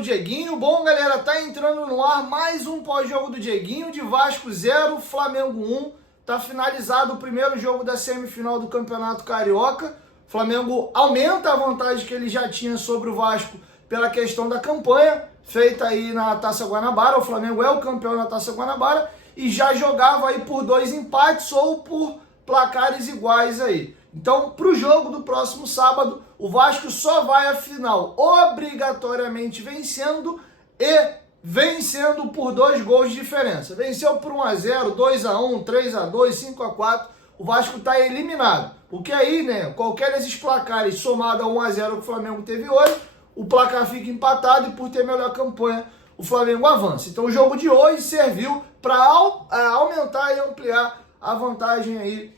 o Dieguinho. Bom, galera, tá entrando no ar mais um pós-jogo do Dieguinho, de Vasco 0, Flamengo 1. Tá finalizado o primeiro jogo da semifinal do Campeonato Carioca. O Flamengo aumenta a vantagem que ele já tinha sobre o Vasco pela questão da campanha feita aí na Taça Guanabara. O Flamengo é o campeão da Taça Guanabara e já jogava aí por 2 empates ou por placares iguais aí. Então, para o jogo do próximo sábado, o Vasco só vai à final obrigatoriamente vencendo e vencendo por 2 gols de diferença. Venceu por 1-0, 2-1, 3-2, 5-4, o Vasco está eliminado. Porque aí, né, qualquer desses placares somado a 1-0 que o Flamengo teve hoje, o placar fica empatado e por ter melhor campanha, o Flamengo avança. Então o jogo de hoje serviu para aumentar e ampliar a vantagem aí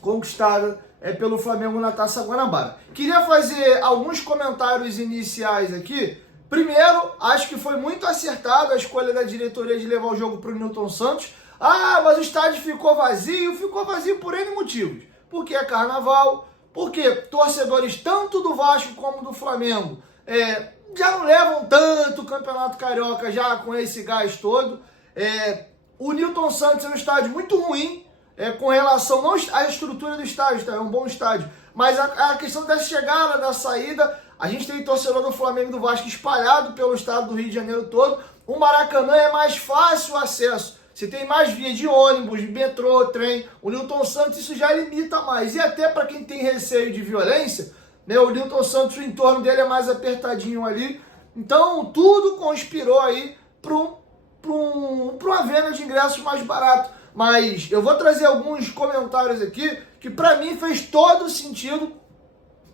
conquistada pelo Flamengo na Taça Guanabara. Queria fazer alguns comentários iniciais aqui. Primeiro, acho que foi muito acertada a escolha da diretoria de levar o jogo para o Nilton Santos. Ah, mas o estádio ficou vazio por N motivos. Porque é carnaval, porque torcedores tanto do Vasco como do Flamengo já não levam tanto o Campeonato Carioca já com esse gás todo. O Nilton Santos é um estádio muito ruim, com relação não à estrutura do estádio, tá? É um bom estádio, mas a questão da chegada, da saída, a gente tem torcedor do Flamengo e do Vasco espalhado pelo estado do Rio de Janeiro todo. O Maracanã é mais fácil o acesso, você tem mais via de ônibus, metrô, trem. O Nilton Santos isso já limita mais, e até para quem tem receio de violência, né, o Nilton Santos, o entorno dele é mais apertadinho ali, então tudo conspirou aí para uma venda de ingressos mais barato. Mas eu vou trazer alguns comentários aqui que para mim fez todo sentido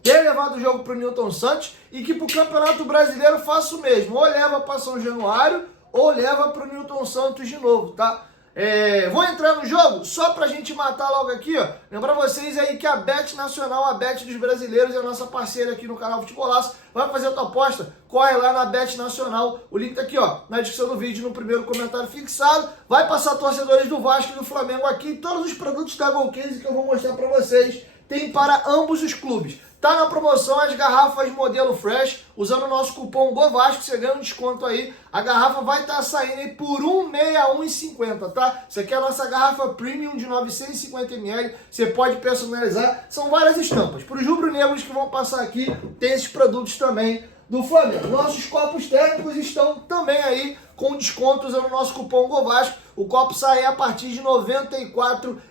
ter levado o jogo para o Nilton Santos e que para o Campeonato Brasileiro faça o mesmo. Ou leva para São Januário ou leva para o Nilton Santos de novo, tá? Vou entrar no jogo só pra gente matar logo aqui, ó. Lembrar vocês aí que a Bet Nacional, a Bet dos brasileiros, é a nossa parceira aqui no canal Futebolaço. Vai fazer a tua aposta? Corre lá na Bet Nacional. O link tá aqui, ó, na descrição do vídeo, no primeiro comentário fixado. Vai passar torcedores do Vasco e do Flamengo aqui. Todos os produtos da Golcase que eu vou mostrar pra vocês tem para ambos os clubes. Tá na promoção as garrafas modelo Fresh, usando o nosso cupom GOVASCO, você ganha um desconto aí. A garrafa vai estar saindo aí por R$ 161,50, tá? Isso aqui é a nossa garrafa Premium de 950 ml, você pode personalizar, são várias estampas. Para os rubro-negros que vão passar aqui, tem esses produtos também do Flamengo. Nossos copos técnicos estão também aí com desconto usando o nosso cupom GOVASCO. O copo sai a partir de R$ 94.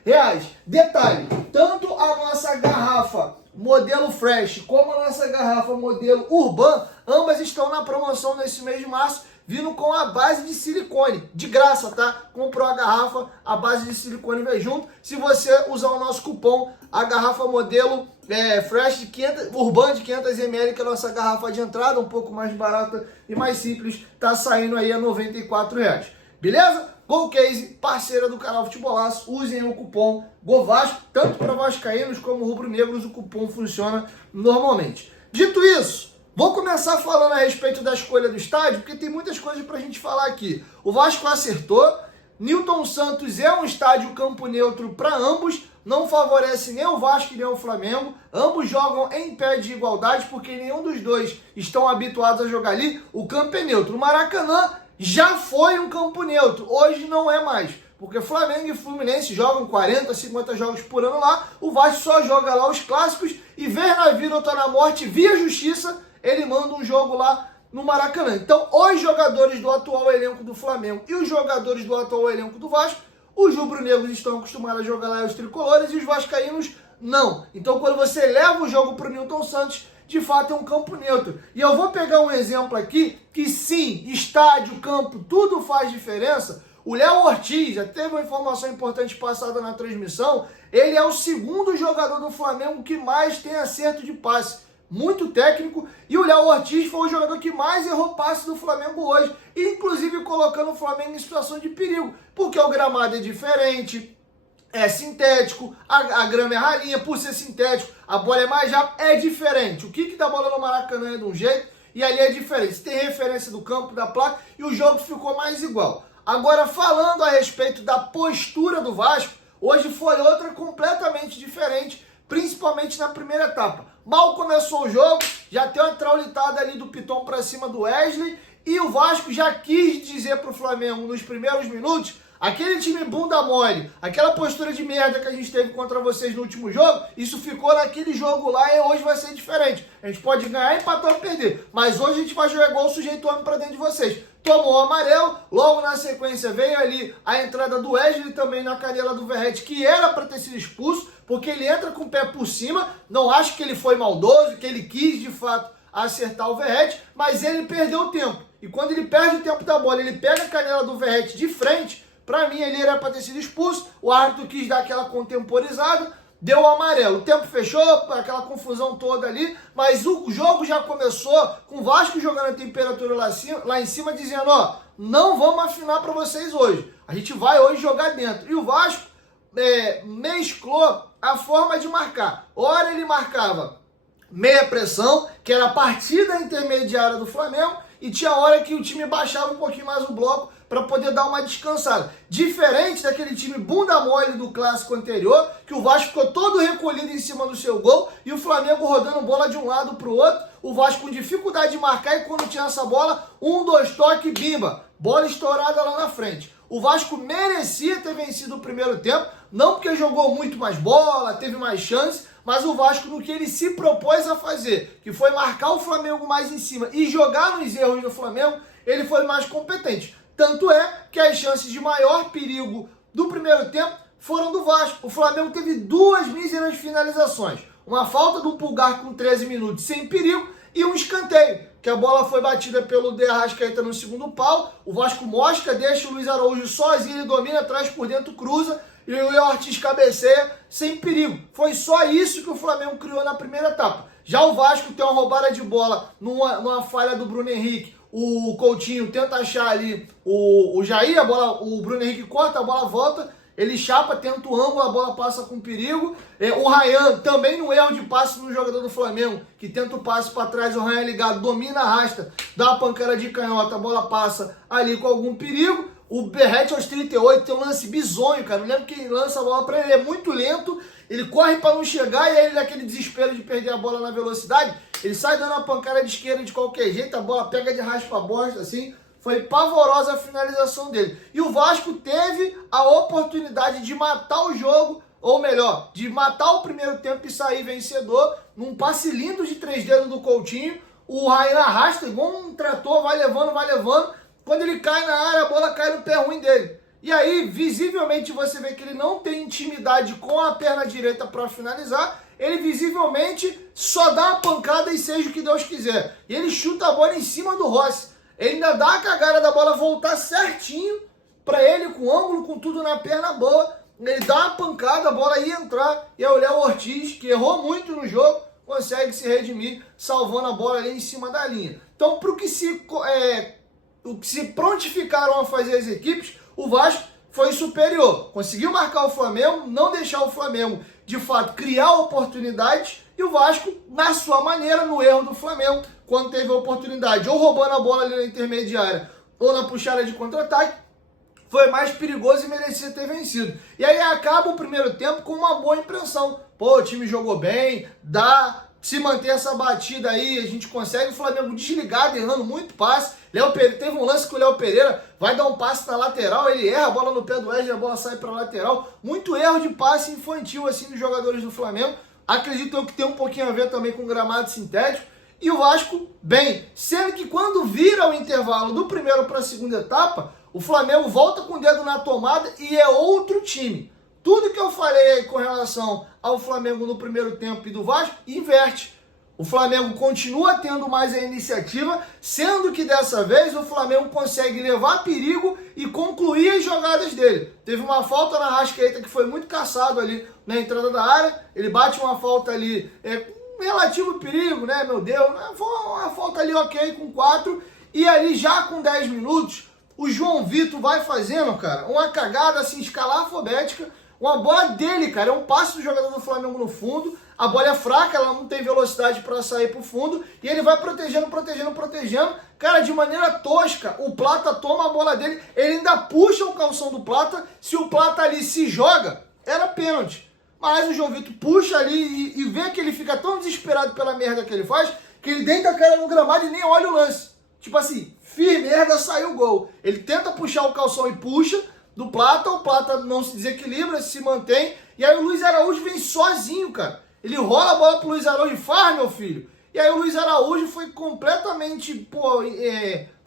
Detalhe, tanto a nossa garrafa modelo Fresh como a nossa garrafa modelo Urban, ambas estão na promoção nesse mês de março, vindo com a base de silicone, de graça, tá? Comprou a garrafa, a base de silicone vem junto. Se você usar o nosso cupom, a garrafa modelo Fresh de 500, Urban de 500 ml, que é a nossa garrafa de entrada, um pouco mais barata e mais simples, tá saindo aí a R$ 94. Beleza? Golcase, parceira do canal Futebolaço, usem o cupom GOVASCO, tanto para vascaínos como rubro-negros, o cupom funciona normalmente. Dito isso, vou começar falando a respeito da escolha do estádio, porque tem muitas coisas para a gente falar aqui. O Vasco acertou, Nilton Santos é um estádio campo neutro para ambos, não favorece nem o Vasco nem o Flamengo, ambos jogam em pé de igualdade, porque nenhum dos dois estão habituados a jogar ali, o campo é neutro. O Maracanã já foi um campo neutro, hoje não é mais, porque Flamengo e Fluminense jogam 40, 50 jogos por ano lá, o Vasco só joga lá os clássicos e vez na vida ou tá na morte, via justiça, ele manda um jogo lá no Maracanã. Então, os jogadores do atual elenco do Flamengo e os jogadores do atual elenco do Vasco, os rubro-negros estão acostumados a jogar lá os tricolores e os vascaínos não. Então, quando você leva o jogo para o Nilton Santos, de fato é um campo neutro. E eu vou pegar um exemplo aqui, que sim, estádio, campo, tudo faz diferença. O Léo Ortiz, já teve uma informação importante passada na transmissão, ele é o segundo jogador do Flamengo que mais tem acerto de passe. Muito técnico, e o Léo Ortiz foi o jogador que mais errou passe do Flamengo hoje, inclusive colocando o Flamengo em situação de perigo, porque o gramado é diferente, é sintético, a grama é ralinha, por ser sintético, a bola é mais rápida, é diferente. O kick da bola no Maracanã é de um jeito e ali é diferente. Tem referência do campo, da placa, e o jogo ficou mais igual. Agora, falando a respeito da postura do Vasco, hoje foi outra completamente diferente, principalmente na primeira etapa. Mal começou o jogo, já tem uma traulitada ali do Piton para cima do Wesley, E o Vasco já quis dizer pro Flamengo nos primeiros minutos, aquele time bunda mole, aquela postura de merda que a gente teve contra vocês no último jogo, isso ficou naquele jogo lá e hoje vai ser diferente. A gente pode ganhar, empatar ou perder, mas hoje a gente vai jogar igual o sujeito homem pra dentro de vocês. Tomou o amarelo, logo na sequência veio ali a entrada do Wesley também na canela do Verratti, que era para ter sido expulso, porque ele entra com o pé por cima, não acho que ele foi maldoso, que ele quis de fato acertar o Verratti, mas ele perdeu o tempo. E quando ele perde o tempo da bola, ele pega a canela do Verratti de frente, para mim ele era para ter sido expulso, o árbitro quis dar aquela contemporizada, deu o amarelo. O tempo fechou, aquela confusão toda ali, mas o jogo já começou com o Vasco jogando a temperatura lá em cima, dizendo, ó, não vamos afinar para vocês hoje. A gente vai hoje jogar dentro. E o Vasco mesclou a forma de marcar. Ora ele marcava meia pressão, que era a partida intermediária do Flamengo, e tinha hora que o time baixava um pouquinho mais o bloco para poder dar uma descansada. Diferente daquele time bunda mole do clássico anterior, que o Vasco ficou todo recolhido em cima do seu gol e o Flamengo rodando bola de um lado para o outro, o Vasco com dificuldade de marcar e quando tinha essa bola, 1, 2 toque, bimba, bola estourada lá na frente. O Vasco merecia ter vencido o primeiro tempo, não porque jogou muito mais bola, teve mais chance, mas o Vasco no que ele se propôs a fazer, que foi marcar o Flamengo mais em cima e jogar nos erros do Flamengo, ele foi mais competente. Tanto é que as chances de maior perigo do primeiro tempo foram do Vasco. O Flamengo teve 2 míseras finalizações. Uma falta do Pulgar com 13 minutos sem perigo e um escanteio, que a bola foi batida pelo De Arrascaeta no segundo pau. O Vasco mosca, deixa o Luiz Araújo sozinho, ele domina atrás por dentro, cruza e o Léo Ortiz cabeceia sem perigo. Foi só isso que o Flamengo criou na primeira etapa. Já o Vasco tem uma roubada de bola numa falha do Bruno Henrique. O Coutinho tenta achar ali o Jair, o Bruno Henrique corta, a bola volta, ele chapa, tenta o ângulo, a bola passa com perigo. O Ryan também no erro de passe no jogador do Flamengo, que tenta o passe para trás, o Ryan ligado, domina, arrasta, dá uma pancada de canhota, a bola passa ali com algum perigo. O Verratti aos 38 tem um lance bizonho, cara. Eu lembro que ele lança a bola para ele, é muito lento, ele corre para não chegar e aí ele naquele desespero de perder a bola na velocidade, ele sai dando uma pancada de esquerda de qualquer jeito, a bola pega de raspa-bosta, assim. Foi pavorosa a finalização dele. E o Vasco teve a oportunidade de matar o jogo, ou melhor, de matar o primeiro tempo e sair vencedor, num passe lindo de 3 dedos do Coutinho. O Ryan arrasta igual um trator, vai levando, vai levando. Quando ele cai na área, a bola cai no pé ruim dele. E aí, visivelmente, você vê que ele não tem intimidade com a perna direita para finalizar. Ele visivelmente só dá uma pancada e seja o que Deus quiser. E ele chuta a bola em cima do Rossi. Ele ainda dá a cagada da bola voltar certinho para ele, com ângulo, com tudo na perna boa. Ele dá uma pancada, a bola ia entrar. E aí o Léo Ortiz, que errou muito no jogo, consegue se redimir, salvando a bola ali em cima da linha. Então, para o que se prontificaram a fazer as equipes, o Vasco foi superior. Conseguiu marcar o Flamengo, não deixar o Flamengo, de fato, criar oportunidades. E o Vasco, na sua maneira, no erro do Flamengo, quando teve a oportunidade, ou roubando a bola ali na intermediária, ou na puxada de contra-ataque, foi mais perigoso e merecia ter vencido. E aí acaba o primeiro tempo com uma boa impressão. Pô, o time jogou bem, se manter essa batida aí, a gente consegue. O Flamengo desligado, errando muito passe. Teve um lance que o Léo Pereira vai dar um passe na lateral, ele erra a bola no pé do Wesley, a bola sai para a lateral. Muito erro de passe infantil assim dos jogadores do Flamengo. Acredito eu que tem um pouquinho a ver também com o gramado sintético. E o Vasco, bem, sendo que quando vira o intervalo do primeiro para a segunda etapa, o Flamengo volta com o dedo na tomada e é outro time. Tudo que eu falei aí com relação ao Flamengo no primeiro tempo e do Vasco, inverte. O Flamengo continua tendo mais a iniciativa, sendo que dessa vez o Flamengo consegue levar perigo e concluir as jogadas dele. Teve uma falta na Arrascaeta que foi muito caçado ali na entrada da área, ele bate uma falta ali, relativo perigo, né, meu Deus, foi uma falta ali ok, com 4, e ali já com 10 minutos, o João Vitor vai fazendo, cara, uma cagada assim, escalafobética, uma bola dele, cara, é um passe do jogador do Flamengo no fundo, a bola é fraca, ela não tem velocidade para sair pro fundo, e ele vai protegendo, cara, de maneira tosca, o Plata toma a bola dele, ele ainda puxa o calção do Plata, se o Plata ali se joga, era pênalti. Mas o João Vitor puxa ali e vê que ele fica tão desesperado pela merda que ele faz, que ele deita a cara no gramado e nem olha o lance. Tipo assim, firmeza, saiu o gol. Ele tenta puxar o calção e puxa do Plata, o Plata não se desequilibra, se mantém, e aí o Luiz Araújo vem sozinho, cara. Ele rola a bola pro Luiz Araújo e faz, meu filho. E aí o Luiz Araújo foi completamente,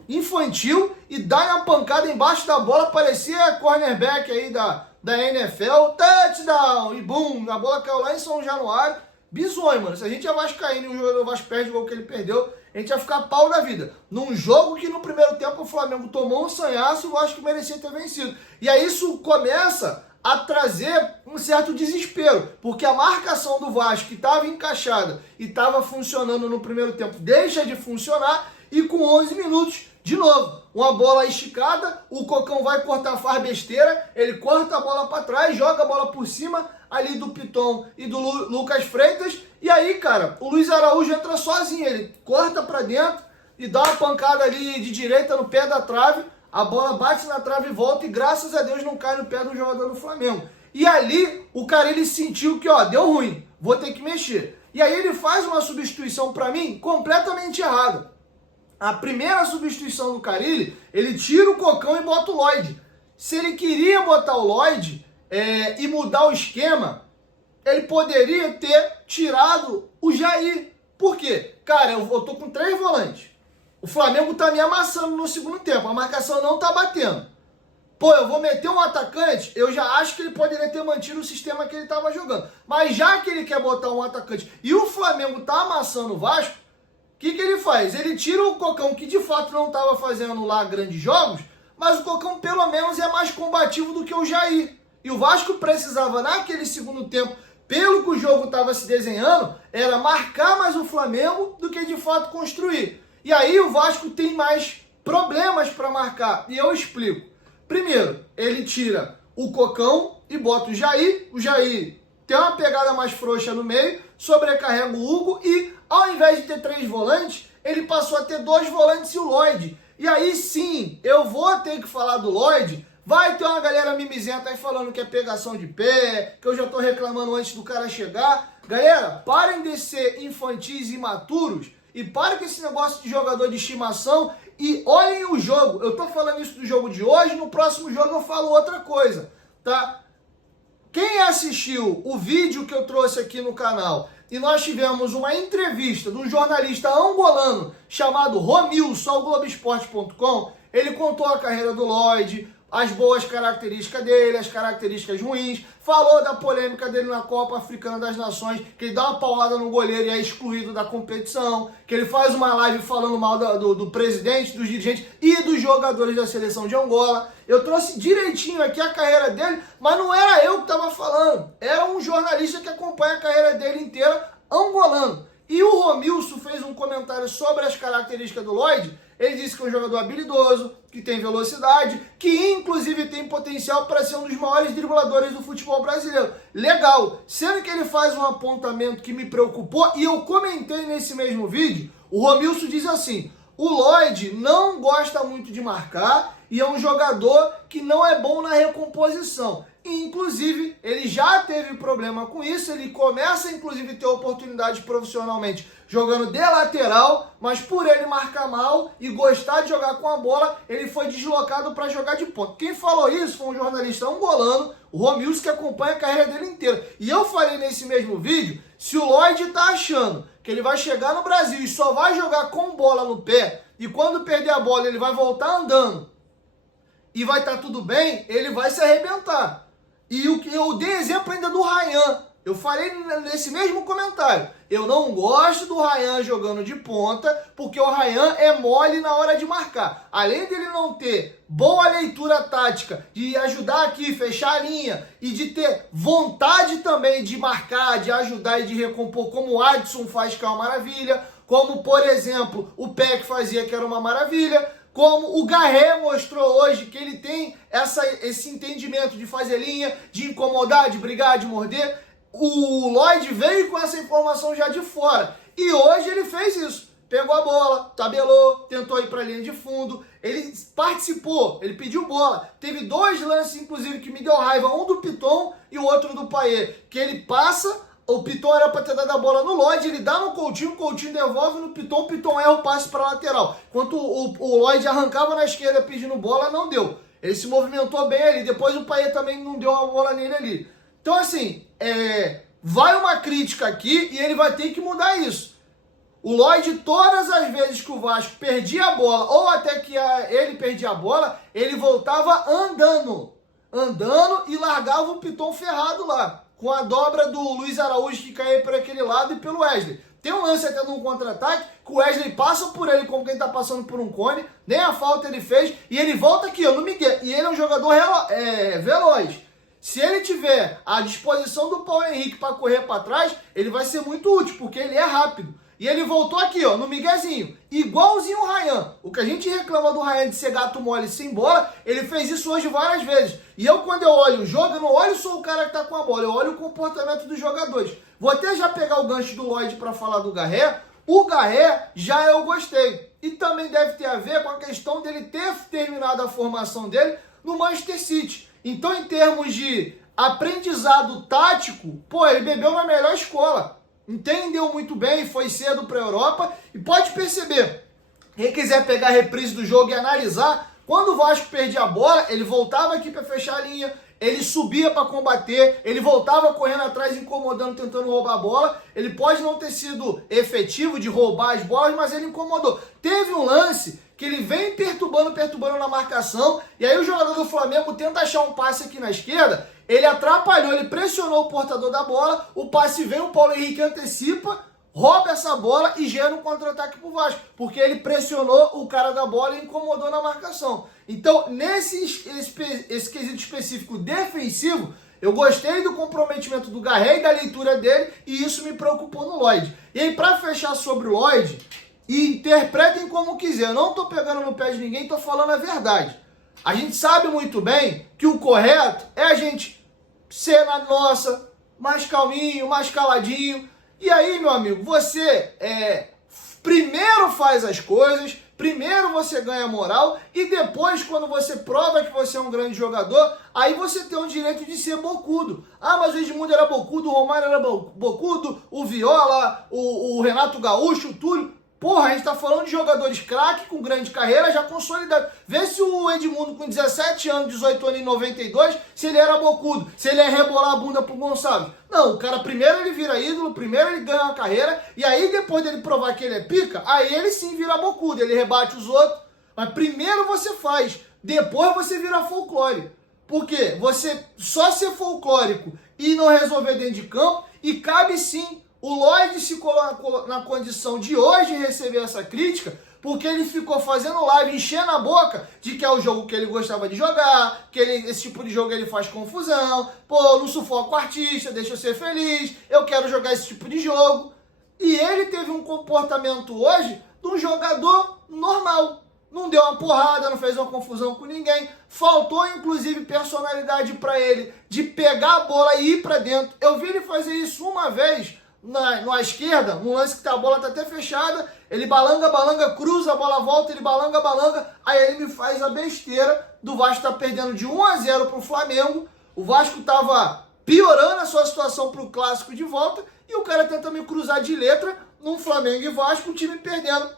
infantil e dá uma pancada embaixo da bola, parecia cornerback aí da NFL, touchdown, e boom, a bola caiu lá em São Januário. Bizonho, mano. Se a gente é vascaíno e o jogador Vasco perde o gol que ele perdeu, a gente ia ficar pau da vida. Num jogo que no primeiro tempo o Flamengo tomou um sanhaço, eu acho que merecia ter vencido. E aí isso começa a trazer um certo desespero, porque a marcação do Vasco, que estava encaixada e estava funcionando no primeiro tempo, deixa de funcionar, e com 11 minutos, de novo, uma bola esticada, o Cocão vai cortar, faz besteira, ele corta a bola para trás, joga a bola por cima ali do Piton e do Lucas Freitas, e aí, cara, o Luiz Araújo entra sozinho, ele corta para dentro e dá uma pancada ali de direita no pé da trave, a bola bate na trave e volta, e graças a Deus não cai no pé do jogador do Flamengo. E ali, o cara, ele sentiu que, deu ruim, vou ter que mexer. E aí ele faz uma substituição, para mim, completamente errada. A primeira substituição do Carille, ele tira o Cocão e bota o Lloyd. Se ele queria botar o Lloyd e mudar o esquema, ele poderia ter tirado o Jair. Por quê? Cara, eu tô com 3 volantes. O Flamengo tá me amassando no segundo tempo. A marcação não tá batendo. Pô, eu vou meter um atacante, eu já acho que ele poderia ter mantido o sistema que ele tava jogando. Mas já que ele quer botar um atacante e o Flamengo tá amassando o Vasco, o que ele faz? Ele tira o Cocão, que de fato não estava fazendo lá grandes jogos, mas o Cocão pelo menos é mais combativo do que o Jair. E o Vasco precisava, naquele segundo tempo, pelo que o jogo estava se desenhando, era marcar mais o Flamengo do que de fato construir. E aí o Vasco tem mais problemas para marcar. E eu explico. Primeiro, ele tira o Cocão e bota o Jair. O Jair tem uma pegada mais frouxa no meio, sobrecarrega o Hugo e, ao invés de ter 3 volantes, ele passou a ter 2 volantes e o Lloyd. E aí sim, eu vou ter que falar do Lloyd. Vai ter uma galera mimizenta aí falando que é pegação de pé, que eu já tô reclamando antes do cara chegar. Galera, parem de ser infantis e imaturos e parem com esse negócio de jogador de estimação e olhem o jogo. Eu tô falando isso do jogo de hoje, no próximo jogo eu falo outra coisa, tá? Quem assistiu o vídeo que eu trouxe aqui no canal e nós tivemos uma entrevista de um jornalista angolano chamado Romilson ao Globoesporte.com, ele contou a carreira do Lloyd, as boas características dele, as características ruins, falou da polêmica dele na Copa Africana das Nações, que ele dá uma paulada no goleiro e é excluído da competição, que ele faz uma live falando mal do presidente, dos dirigentes e dos jogadores da seleção de Angola. Eu trouxe direitinho aqui a carreira dele, mas não era eu que estava falando, era um jornalista que acompanha a carreira dele inteira, angolano. E o Romilson fez um comentário sobre as características do Lloyd. Ele disse que é um jogador habilidoso, que tem velocidade, que inclusive tem potencial para ser um dos maiores dribladores do futebol brasileiro. Legal, sendo que ele faz um apontamento que me preocupou, e eu comentei nesse mesmo vídeo, o Romilson diz assim: o Lloyd não gosta muito de marcar e é um jogador que não é bom na recomposição. E, inclusive, ele já teve problema com isso, ele começa, inclusive, a ter oportunidades profissionalmente jogando de lateral, mas por ele marcar mal e gostar de jogar com a bola, ele foi deslocado para jogar de ponta. Quem falou isso foi um jornalista angolano, o Romilson, que acompanha a carreira dele inteira. E eu falei nesse mesmo vídeo, se o Lloyd está achando que ele vai chegar no Brasil e só vai jogar com bola no pé, e quando perder a bola ele vai voltar andando e vai estar tudo bem, ele vai se arrebentar. E eu dei exemplo ainda do Ryan. Eu falei nesse mesmo comentário. Eu não gosto do Ryan jogando de ponta, porque o Ryan é mole na hora de marcar. Além dele não ter boa leitura tática, de ajudar aqui, fechar a linha, e de ter vontade também de marcar, de ajudar e de recompor, como o Adson faz, que é uma maravilha, como, por exemplo, o Peck fazia, que era uma maravilha, como o Garré mostrou hoje, que ele tem esse entendimento de fazer linha, de incomodar, de brigar, de morder. O Lloyd veio com essa informação já de fora. E hoje ele fez isso. Pegou a bola, tabelou, tentou ir para a linha de fundo. Ele participou, ele pediu bola. Teve 2 lances, inclusive, que me deu raiva. Um do Piton e o outro do Payet. Que ele passa, o Piton era para ter dado a bola no Lloyd, ele dá no Coutinho, o Coutinho devolve no Piton, o Piton erra o passe para lateral. Enquanto o Lloyd arrancava na esquerda pedindo bola, não deu. Ele se movimentou bem ali, depois o Payet também não deu uma bola nele ali. Então assim, vai uma crítica aqui e ele vai ter que mudar isso. O Lloyd, todas as vezes que o Vasco perdia a bola, ou até que ele perdia a bola, ele voltava andando e largava o Piton ferrado lá, com a dobra do Luiz Araújo que caía por aquele lado e pelo Wesley. Tem um lance até num contra-ataque, que o Wesley passa por ele como quem tá passando por um cone, nem a falta ele fez, e ele volta aqui, ó, no Miguel. E ele é um jogador veloz. Se ele tiver a disposição do Paulo Henrique para correr para trás, ele vai ser muito útil, porque ele é rápido. E ele voltou aqui, ó, no Miguezinho, igualzinho o Ryan. O que a gente reclama do Ryan de ser gato mole sem bola, ele fez isso hoje várias vezes. E eu, quando eu olho o jogo, eu não olho só o cara que tá com a bola, eu olho o comportamento dos jogadores. Vou até já pegar o gancho do Lloyd para falar do Garré. O Garré, já eu gostei. E também deve ter a ver com a questão dele ter terminado a formação dele no Manchester City. Então, em termos de aprendizado tático, pô, ele bebeu na melhor escola. Entendeu muito bem, foi cedo para a Europa. E pode perceber, quem quiser pegar a reprise do jogo e analisar, quando o Vasco perdia a bola, ele voltava aqui para fechar a linha, ele subia para combater, ele voltava correndo atrás, incomodando, tentando roubar a bola. Ele pode não ter sido efetivo de roubar as bolas, mas ele incomodou. Teve um lance que ele vem perturbando na marcação, e aí o jogador do Flamengo tenta achar um passe aqui na esquerda, ele atrapalhou, ele pressionou o portador da bola, o passe vem, o Paulo Henrique antecipa, rouba essa bola e gera um contra-ataque pro Vasco, porque ele pressionou o cara da bola e incomodou na marcação. Então, esse quesito específico defensivo, eu gostei do comprometimento do Garré e da leitura dele, e isso me preocupou no Lloyd. E aí, para fechar sobre o Lloyd, e interpretem como quiser, eu não tô pegando no pé de ninguém, tô falando a verdade. A gente sabe muito bem que o correto é a gente ser na nossa, mais calminho, mais caladinho. E aí, meu amigo, você primeiro faz as coisas, primeiro você ganha moral e depois, quando você prova que você é um grande jogador, aí você tem o direito de ser bocudo. Ah, mas o Edmundo era bocudo, o Romário era bocudo, o Viola, o Renato Gaúcho, o Túlio. Porra, a gente tá falando de jogadores craque, com grande carreira, já consolidado. Vê se o Edmundo com 17 anos, 18 anos em 92, se ele era bocudo, se ele ia rebolar a bunda pro Gonçalves. Não, o cara primeiro ele vira ídolo, primeiro ele ganha uma carreira, e aí depois dele provar que ele é pica, aí ele sim vira bocudo, ele rebate os outros. Mas primeiro você faz, depois você vira folclore. Por quê? Você só ser folclórico e não resolver dentro de campo, e cabe sim o Lloyd se colocou na condição de hoje receber essa crítica, porque ele ficou fazendo live, enchendo a boca de que é o jogo que ele gostava de jogar, que esse tipo de jogo ele faz confusão, pô, não sufoca o artista, deixa eu ser feliz, eu quero jogar esse tipo de jogo. E ele teve um comportamento hoje de um jogador normal. Não deu uma porrada, não fez uma confusão com ninguém. Faltou, inclusive, personalidade para ele de pegar a bola e ir para dentro. Eu vi ele fazer isso uma vez na esquerda, um lance que a bola tá até fechada, ele balanga, cruza, a bola volta, ele balanga, aí ele me faz a besteira do Vasco tá perdendo de 1-0 pro Flamengo, o Vasco tava piorando a sua situação pro clássico de volta, e o cara tenta me cruzar de letra num Flamengo e Vasco, o time perdendo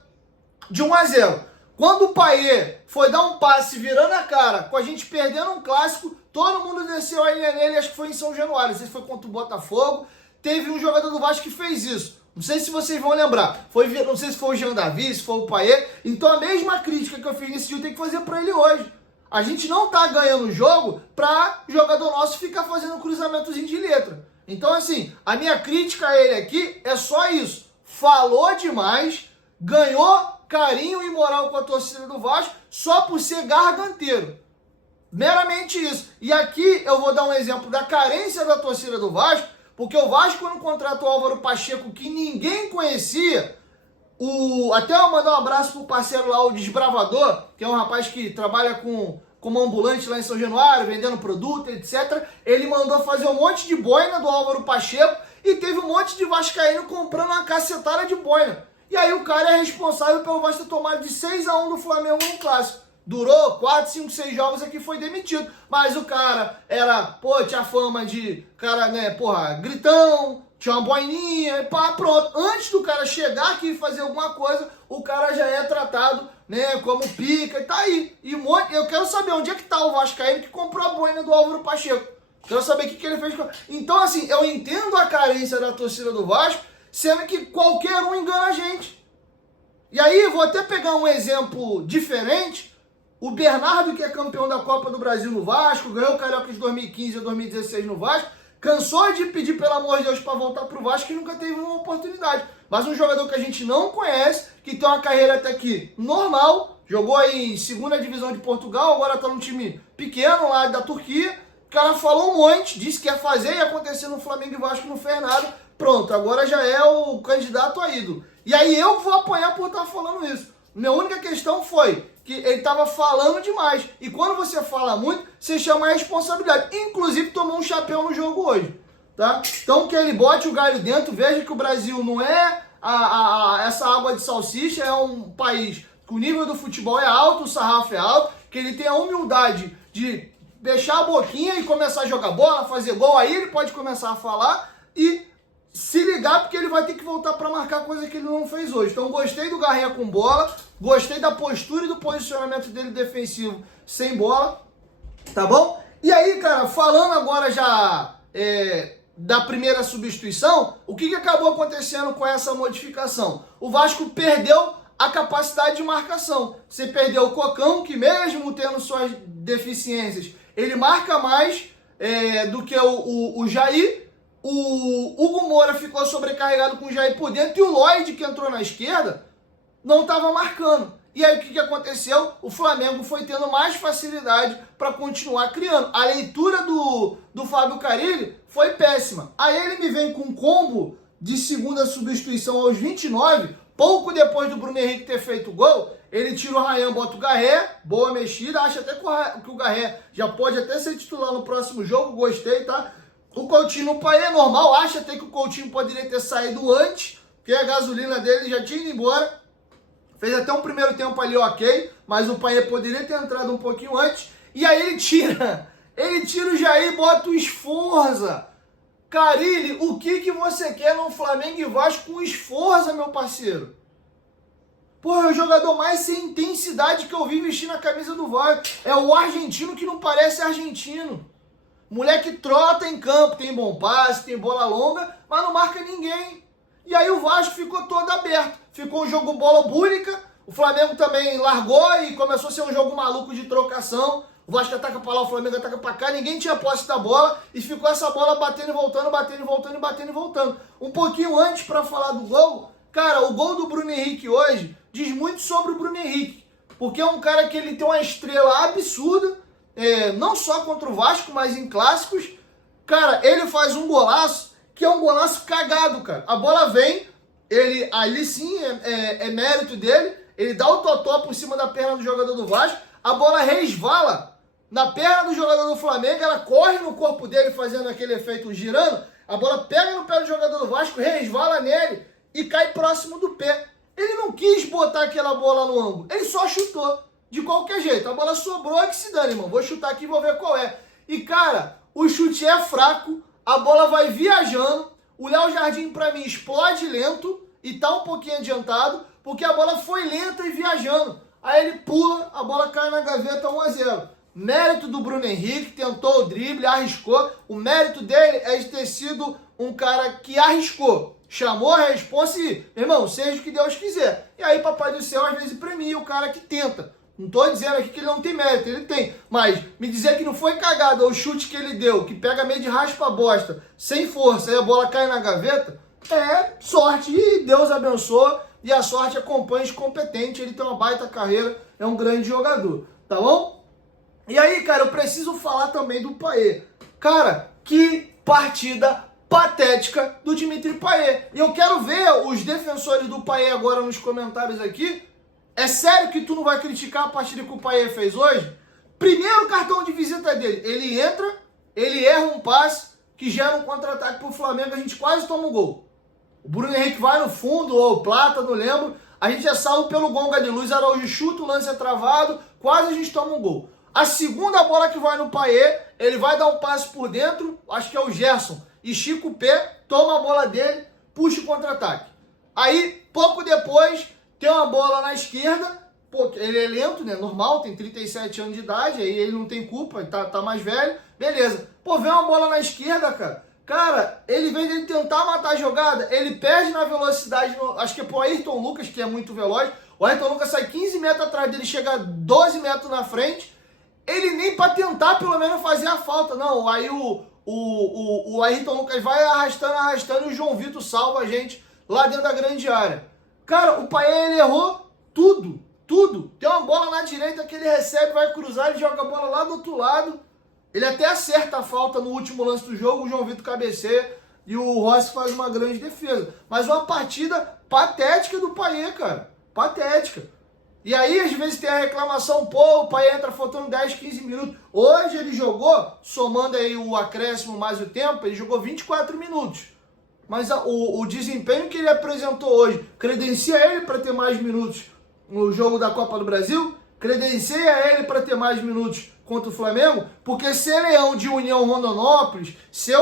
de 1-0. Quando o Payet foi dar um passe virando a cara, com a gente perdendo um clássico, todo mundo desceu a linha nele, acho que foi em São Januário, não sei se foi contra o Botafogo. Teve um jogador do Vasco que fez isso. Não sei se vocês vão lembrar. Não sei se foi o Jean Davi, se foi o Payet. Então a mesma crítica que eu fiz nesse dia eu tenho que fazer pra ele hoje. A gente não tá ganhando o jogo pra jogador nosso ficar fazendo cruzamentozinho de letra. Então assim, a minha crítica a ele aqui é só isso. Falou demais, ganhou carinho e moral com a torcida do Vasco só por ser garganteiro. Meramente isso. E aqui eu vou dar um exemplo da carência da torcida do Vasco, porque o Vasco, quando contratou o Álvaro Pacheco, que ninguém conhecia, até eu mandar um abraço pro parceiro lá, o Desbravador, que é um rapaz que trabalha como ambulante lá em São Januário, vendendo produto, etc. Ele mandou fazer um monte de boina do Álvaro Pacheco e teve um monte de vascaíno comprando uma cacetada de boina. E aí o cara é responsável pelo Vasco ter tomado de 6-1 do Flamengo no clássico. Durou 4, 5, 6 jogos aqui, foi demitido. Mas o cara tinha fama de cara, né, porra, gritão, tinha uma boininha, pá, pronto. Antes do cara chegar aqui e fazer alguma coisa, o cara já é tratado, né, como pica, e tá aí. E eu quero saber onde é que tá o vascaíno que comprou a boina do Álvaro Pacheco. Quero saber o que ele fez. Então, assim, eu entendo a carência da torcida do Vasco, sendo que qualquer um engana a gente. E aí, vou até pegar um exemplo diferente. O Bernardo, que é campeão da Copa do Brasil no Vasco, ganhou o Carioca de 2015 e 2016 no Vasco, cansou de pedir, pelo amor de Deus, para voltar pro Vasco e nunca teve uma oportunidade. Mas um jogador que a gente não conhece, que tem uma carreira até aqui normal, jogou aí em segunda divisão de Portugal, agora tá num time pequeno lá da Turquia. O cara falou um monte, disse que ia fazer e acontecer no Flamengo e Vasco, não fez nada. Pronto, agora já é o candidato a ídolo. E aí eu vou apanhar por estar falando isso. Minha única questão foi que ele estava falando demais. E quando você fala muito, você chama a responsabilidade. Inclusive, tomou um chapéu no jogo hoje. Tá? Então, que ele bote o galho dentro, veja que o Brasil não é essa água de salsicha, é um país que o nível do futebol é alto, o sarrafo é alto, que ele tem a humildade de deixar a boquinha e começar a jogar bola, fazer gol, aí ele pode começar a falar e se ligar, porque ele vai ter que voltar para marcar coisa que ele não fez hoje. Então, gostei do Garrinha com bola, gostei da postura e do posicionamento dele defensivo sem bola, tá bom? E aí, cara, falando agora já da primeira substituição, o que acabou acontecendo com essa modificação? O Vasco perdeu a capacidade de marcação. Você perdeu o Cocão, que mesmo tendo suas deficiências, ele marca mais do que o Jair. O Hugo Moura ficou sobrecarregado com o Jair por dentro e o Lloyd, que entrou na esquerda, não estava marcando. E aí o que aconteceu? O Flamengo foi tendo mais facilidade para continuar criando. A leitura do Fábio Carille foi péssima. Aí ele me vem com um combo de segunda substituição aos 29, pouco depois do Bruno Henrique ter feito o gol. Ele tira o Ryan, bota o Garré, boa mexida, acho até que o Garré já pode até ser titular no próximo jogo, gostei, tá? O Coutinho no Payet é normal, acho até que o Coutinho poderia ter saído antes, porque a gasolina dele já tinha ido embora. Fez até um primeiro tempo ali ok, mas o Payet poderia ter entrado um pouquinho antes. E aí ele tira o Jair e bota o Sforza. Carille, o que você quer no Flamengo e Vasco com Sforza, meu parceiro? Porra, é o jogador mais sem intensidade que eu vi vestindo a camisa do Vasco. É o argentino que não parece argentino. Moleque trota em campo, tem bom passe, tem bola longa, mas não marca ninguém. E aí o Vasco ficou todo aberto. Ficou um jogo bola búlica, o Flamengo também largou e começou a ser um jogo maluco de trocação. O Vasco ataca pra lá, o Flamengo ataca pra cá, ninguém tinha posse da bola e ficou essa bola batendo e voltando, batendo e voltando e batendo e voltando. Um pouquinho antes pra falar do gol, cara, o gol do Bruno Henrique hoje diz muito sobre o Bruno Henrique, porque é um cara que ele tem uma estrela absurda, não só contra o Vasco, mas em clássicos. Cara, ele faz um golaço, que é um golaço cagado, cara. A bola vem, ele ali sim é mérito dele, ele dá o totó por cima da perna do jogador do Vasco, a bola resvala na perna do jogador do Flamengo, ela corre no corpo dele fazendo aquele efeito girando, a bola pega no pé do jogador do Vasco, resvala nele e cai próximo do pé. Ele não quis botar aquela bola no ângulo, ele só chutou. De qualquer jeito, a bola sobrou, é que se dane, irmão. Vou chutar aqui e vou ver qual é. E, cara, o chute é fraco, a bola vai viajando, o Léo Jardim, pra mim, explode lento e tá um pouquinho adiantado, porque a bola foi lenta e viajando. Aí ele pula, a bola cai na gaveta 1-0. Mérito do Bruno Henrique, tentou o drible, arriscou. O mérito dele é de ter sido um cara que arriscou. Chamou a responsa e, irmão, seja o que Deus quiser. E aí, papai do céu, às vezes premia o cara que tenta. Não tô dizendo aqui que ele não tem mérito, ele tem. Mas me dizer que não foi cagado o chute que ele deu, que pega meio de raspa bosta, sem força, e a bola cai na gaveta, é sorte. E Deus abençoa, e a sorte acompanha os competentes. Ele tem uma baita carreira, é um grande jogador, tá bom? E aí, cara, eu preciso falar também do Payet. Cara, que partida patética do Dimitri Payet. E eu quero ver os defensores do Payet agora nos comentários aqui. É sério que tu não vai criticar a partida que o Payet fez hoje? Primeiro cartão de visita dele. Ele entra, ele erra um passe que gera um contra-ataque pro Flamengo, a gente quase toma um gol. O Bruno Henrique vai no fundo, ou o Plata, não lembro. A gente é salvo pelo Gonga de Luz, Araújo chuta, o lance é travado, quase a gente toma um gol. A segunda bola que vai no Payet, ele vai dar um passe por dentro, acho que é o Gerson, estica o pé, toma a bola dele, puxa o contra-ataque. Aí, pouco depois, tem uma bola na esquerda, pô, ele é lento, né? Normal, tem 37 anos de idade, aí ele não tem culpa, tá mais velho, beleza. Pô, vem uma bola na esquerda, cara. Cara, ele, em vez de ele tentar matar a jogada, ele perde na velocidade, acho que é pro Ayrton Lucas, que é muito veloz. O Ayrton Lucas sai 15 metros atrás dele, chega 12 metros na frente. Ele nem para tentar, pelo menos, fazer a falta. Não, aí o Ayrton Lucas vai arrastando e o João Vitor salva a gente lá dentro da grande área. Cara, o Payet, ele errou tudo. Tem uma bola na direita que ele recebe, vai cruzar, ele joga a bola lá do outro lado. Ele até acerta a falta no último lance do jogo, o João Vitor cabeceia e o Rossi faz uma grande defesa. Mas uma partida patética do Payet, cara. Patética. E aí, às vezes, tem a reclamação, pô, o Payet entra faltando 10, 15 minutos. Hoje ele jogou, somando aí o acréscimo mais o tempo, ele jogou 24 minutos. Mas o desempenho que ele apresentou hoje credencia ele para ter mais minutos no jogo da Copa do Brasil? Credencia ele para ter mais minutos contra o Flamengo? Porque ser Leão de União Rondonópolis, ser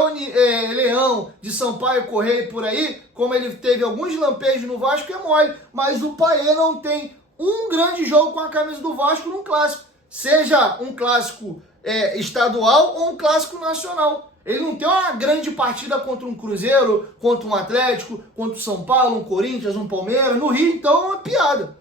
Leão de Sampaio Correia por aí, como ele teve alguns lampejos no Vasco, é mole. Mas o Payet não tem um grande jogo com a camisa do Vasco num clássico. Seja um clássico estadual ou um clássico nacional. Ele não tem uma grande partida contra um Cruzeiro, contra um Atlético, contra o São Paulo, um Corinthians, um Palmeiras. No Rio, então, é uma piada.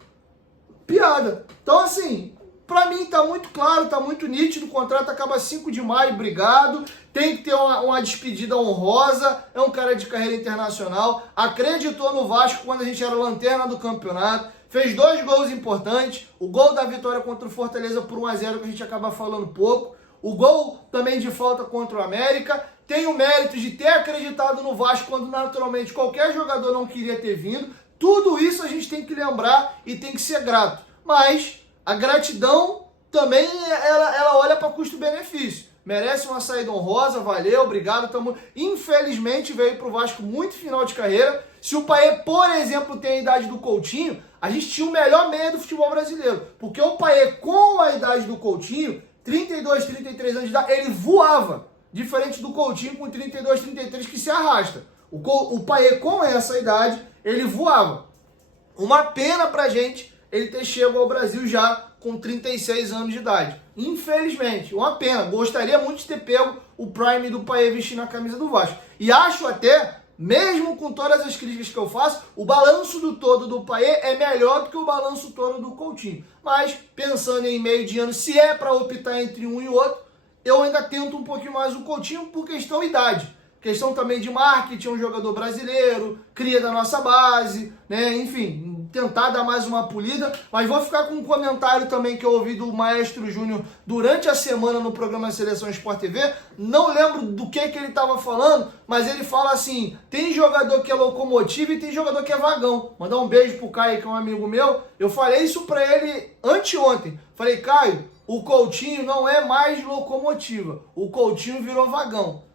Então, assim, pra mim tá muito claro, tá muito nítido. O contrato acaba 5 de maio, obrigado. Tem que ter uma despedida honrosa. É um cara de carreira internacional. Acreditou no Vasco quando a gente era lanterna do campeonato. Fez 2 gols importantes. O gol da vitória contra o Fortaleza por 1-0, que a gente acaba falando pouco. O gol também de falta contra o América. Tem o mérito de ter acreditado no Vasco quando naturalmente qualquer jogador não queria ter vindo. Tudo isso a gente tem que lembrar e tem que ser grato. Mas a gratidão também ela olha para custo-benefício. Merece uma saída honrosa, valeu, obrigado. Infelizmente veio para o Vasco muito final de carreira. Se o Payet, por exemplo, tem a idade do Coutinho, a gente tinha o melhor meia do futebol brasileiro. Porque o Payet, com a idade do Coutinho, 32, 33 anos de idade, ele voava. Diferente do Coutinho com 32, 33 que se arrasta. O Payet, com essa idade, ele voava. Uma pena pra gente ele ter chegado ao Brasil já com 36 anos de idade. Infelizmente, uma pena. Gostaria muito de ter pego o prime do Payet vestindo a camisa do Vasco. E acho até, mesmo com todas as críticas que eu faço, o balanço do todo do Payet é melhor do que o balanço todo do Coutinho. Mas, pensando em meio de ano, se é para optar entre um e outro, eu ainda tento um pouquinho mais o Coutinho por questão idade. Questão também de marketing, um jogador brasileiro, cria da nossa base, né? Enfim, tentar dar mais uma polida. Mas vou ficar com um comentário também que eu ouvi do Maestro Júnior durante a semana no programa Seleção Sport TV. Não lembro do que ele estava falando, mas ele fala assim, tem jogador que é locomotiva e tem jogador que é vagão. Mandar um beijo pro Caio, que é um amigo meu. Eu falei isso pra ele anteontem. Falei, Caio, o Coutinho não é mais locomotiva. O Coutinho virou vagão.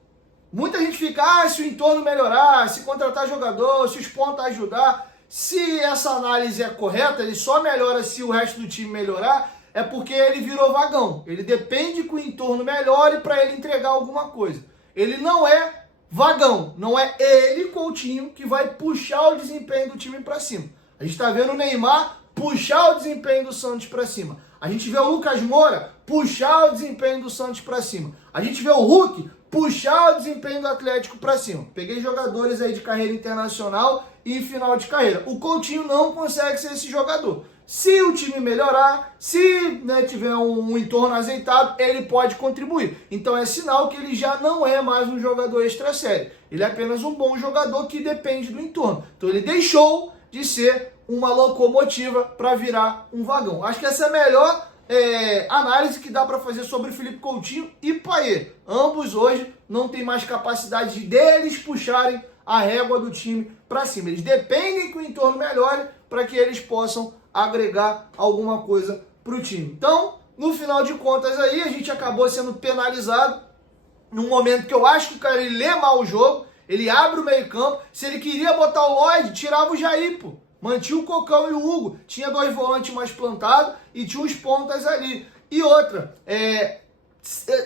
Muita gente fica, se o entorno melhorar, se contratar jogador, se os pontos ajudar. Se essa análise é correta, ele só melhora se o resto do time melhorar, é porque ele virou vagão. Ele depende que o entorno melhore para ele entregar alguma coisa. Ele não é vagão, não é ele, Coutinho, que vai puxar o desempenho do time para cima. A gente está vendo o Neymar puxar o desempenho do Santos para cima. A gente vê o Lucas Moura puxar o desempenho do Santos para cima. A gente vê o Hulk puxar o desempenho do Atlético para cima. Peguei jogadores aí de carreira internacional e final de carreira. O Coutinho não consegue ser esse jogador. Se o time melhorar, se tiver um entorno azeitado, ele pode contribuir. Então é sinal que ele já não é mais um jogador extra série. Ele é apenas um bom jogador que depende do entorno. Então ele deixou de ser uma locomotiva para virar um vagão. Acho que essa é a melhor análise que dá para fazer sobre Felipe Coutinho e Payet. Ambos hoje não têm mais capacidade deles puxarem a régua do time para cima. Eles dependem que o entorno melhore para que eles possam agregar alguma coisa para o time. Então, no final de contas aí, a gente acabou sendo penalizado num momento que eu acho que o cara ele lê mal o jogo, ele abre o meio campo, se ele queria botar o Lloyd, tirava o Jair, pô. Mantinha o Cocão e o Hugo. Tinha 2 volantes mais plantados e tinha os pontas ali. E outra,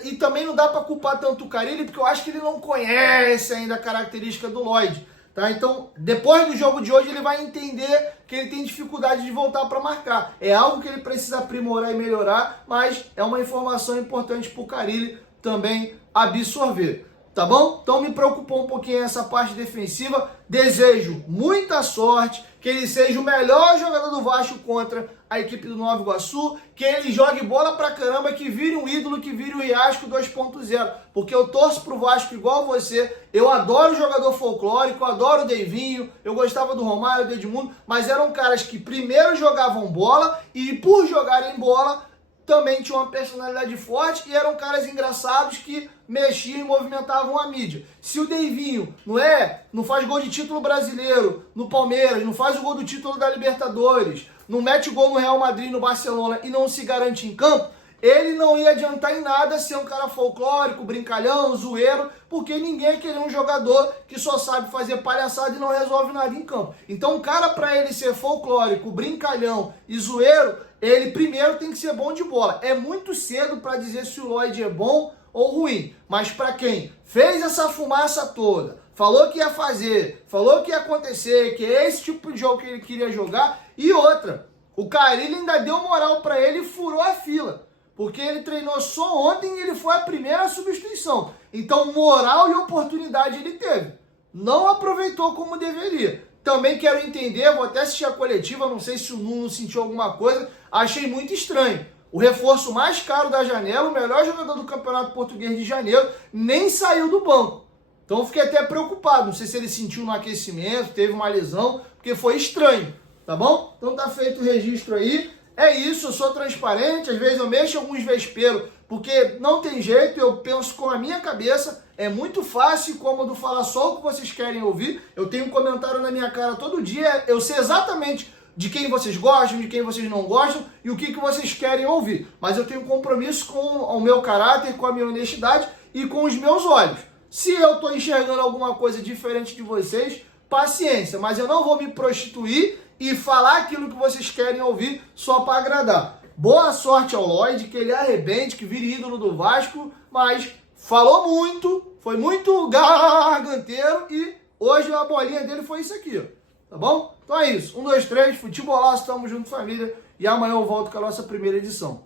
E também não dá para culpar tanto o Carille, porque eu acho que ele não conhece ainda a característica do Lloyd. Tá? Então, depois do jogo de hoje, ele vai entender que ele tem dificuldade de voltar para marcar. É algo que ele precisa aprimorar e melhorar, mas é uma informação importante para o Carille também absorver. Tá bom? Então me preocupou um pouquinho essa parte defensiva. Desejo muita sorte, que ele seja o melhor jogador do Vasco contra a equipe do Nova Iguaçu, que ele jogue bola pra caramba, que vire um ídolo, que vire o Riasco 2.0. Porque eu torço pro Vasco igual você. Eu adoro jogador folclórico, eu adoro o Deivinho, eu gostava do Romário, do Edmundo, mas eram caras que primeiro jogavam bola e por jogarem bola também tinham uma personalidade forte e eram caras engraçados que mexiam e movimentavam a mídia. Se o Deivinho não faz gol de título brasileiro no Palmeiras, não faz o gol do título da Libertadores, não mete gol no Real Madrid, no Barcelona e não se garante em campo, ele não ia adiantar em nada ser um cara folclórico, brincalhão, zoeiro, porque ninguém queria um jogador que só sabe fazer palhaçada e não resolve nada em campo. Então, um cara, para ele ser folclórico, brincalhão e zoeiro, ele primeiro tem que ser bom de bola. É muito cedo para dizer se o Lloyd é bom ou ruim, mas para quem fez essa fumaça toda, falou que ia fazer, falou que ia acontecer, que é esse tipo de jogo que ele queria jogar, e outra, o Carille ainda deu moral para ele e furou a fila. Porque ele treinou só ontem e ele foi a primeira substituição. Então, moral e oportunidade ele teve. Não aproveitou como deveria. Também quero entender, vou até assistir a coletiva, não sei se o Nuno sentiu alguma coisa. Achei muito estranho. O reforço mais caro da janela, o melhor jogador do Campeonato Português de janeiro, nem saiu do banco. Então, eu fiquei até preocupado. Não sei se ele sentiu no aquecimento, teve uma lesão, porque foi estranho. Tá bom? Então, tá feito o registro aí. É isso, eu sou transparente, às vezes eu mexo alguns vesperos, porque não tem jeito, eu penso com a minha cabeça, é muito fácil e cômodo falar só o que vocês querem ouvir. Eu tenho um comentário na minha cara todo dia, eu sei exatamente de quem vocês gostam, de quem vocês não gostam e o que vocês querem ouvir. Mas eu tenho um compromisso com o meu caráter, com a minha honestidade e com os meus olhos. Se eu estou enxergando alguma coisa diferente de vocês, paciência, mas eu não vou me prostituir e falar aquilo que vocês querem ouvir só para agradar. Boa sorte ao Lloyd, que ele arrebente, que vire ídolo do Vasco, mas falou muito, foi muito garganteiro e hoje a bolinha dele foi isso aqui, ó. Tá bom? Então é isso. 1, 2, 3, futebolaço, tamo junto, família. E amanhã eu volto com a nossa primeira edição.